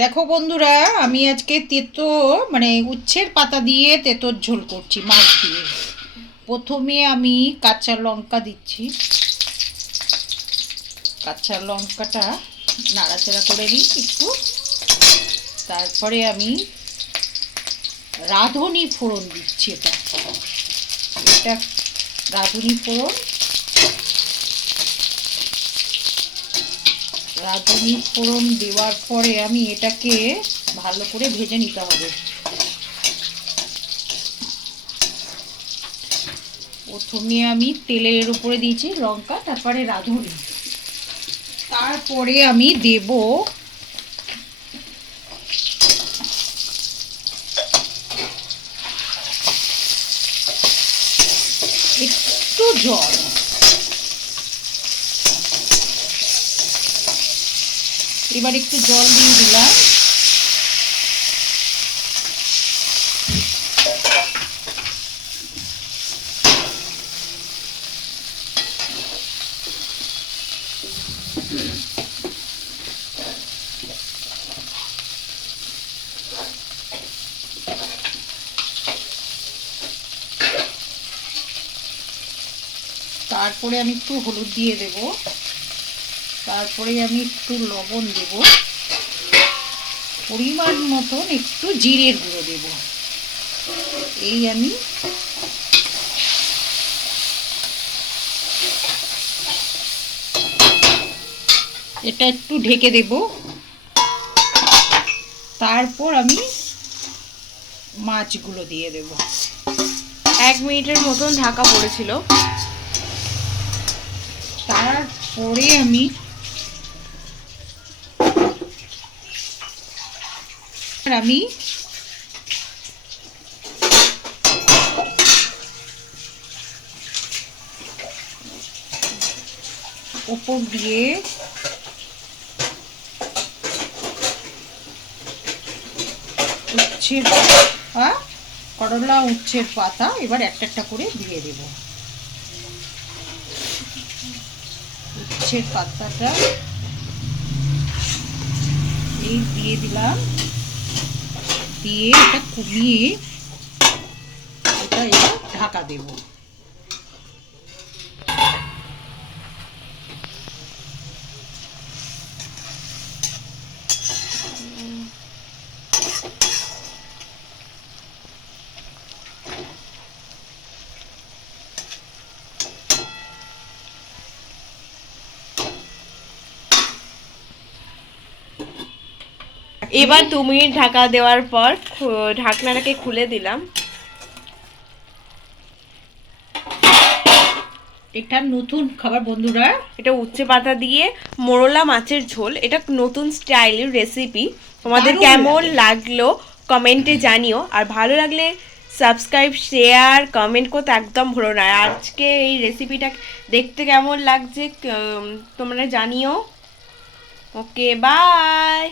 দেখো বন্ধুরা, আমি আজকে তেতো মানে উচ্ছের পাতা দিয়ে তেতোর ঝোল করছি, মাছ দিয়ে। প্রথমে আমি কাঁচা লঙ্কা দিচ্ছি। কাঁচা লঙ্কাটা নাড়াচাড়া করে নিই একটু। তারপরে আমি রাঁধুনি ফোড়ন দিচ্ছি এটা। এটা রাঁধুনি ফোড়ন। রাঁধুনি ফোড়ন দেওয়ার পরে আমি এটাকে ভালো করে ভেজে নিতে হবে। প্রথমে আমি তেলের উপরে দিয়েছি লঙ্কা, তারপরে রাঁধুনি। তারপরে আমি দেব একটু জল। এবার একটু জল দিয়ে দিলাম। তারপরে আমি একটু হলুদ দিয়ে দেব। তারপরে আমি একটু লবণ দেব। পরিমাণ মতন একটু জিরের গুঁড়ো দেব। এই আমি এটা একটু ঢেকে দেব। তারপর আমি মাছগুলো দিয়ে দেব। এক মিনিটের মতন ঢাকা পড়েছিল। তারপরে আমি আর আমি ওপর দিয়ে উচ্ছের পাতা, করলা উচ্ছের পাতা এবার একটা একটা করে দিয়ে দেব। উচ্ছের পাতাটা এই দিয়ে দিলাম। দিয়ে এটা কমিয়ে এটা এটা ঢাকা দেব। এবার দু মিনিট ঢাকা দেওয়ার পর ঢাকনাটাকে খুলে দিলাম। এটা নতুন খাবার বন্ধুরা। এটা উচ্ছে পাতা দিয়ে মোরলা মাছের ঝোল। এটা নতুন স্টাইলের রেসিপি তোমাদের কেমন লাগল কমেন্টে জানিও। আর ভালো লাগলে সাবস্ক্রাইব শেয়ার কমেন্ট করতে একদম ভুলো না। আজকে এই রেসিপিটা দেখতে কেমন লাগছে তোমরা জানিও। Okay bye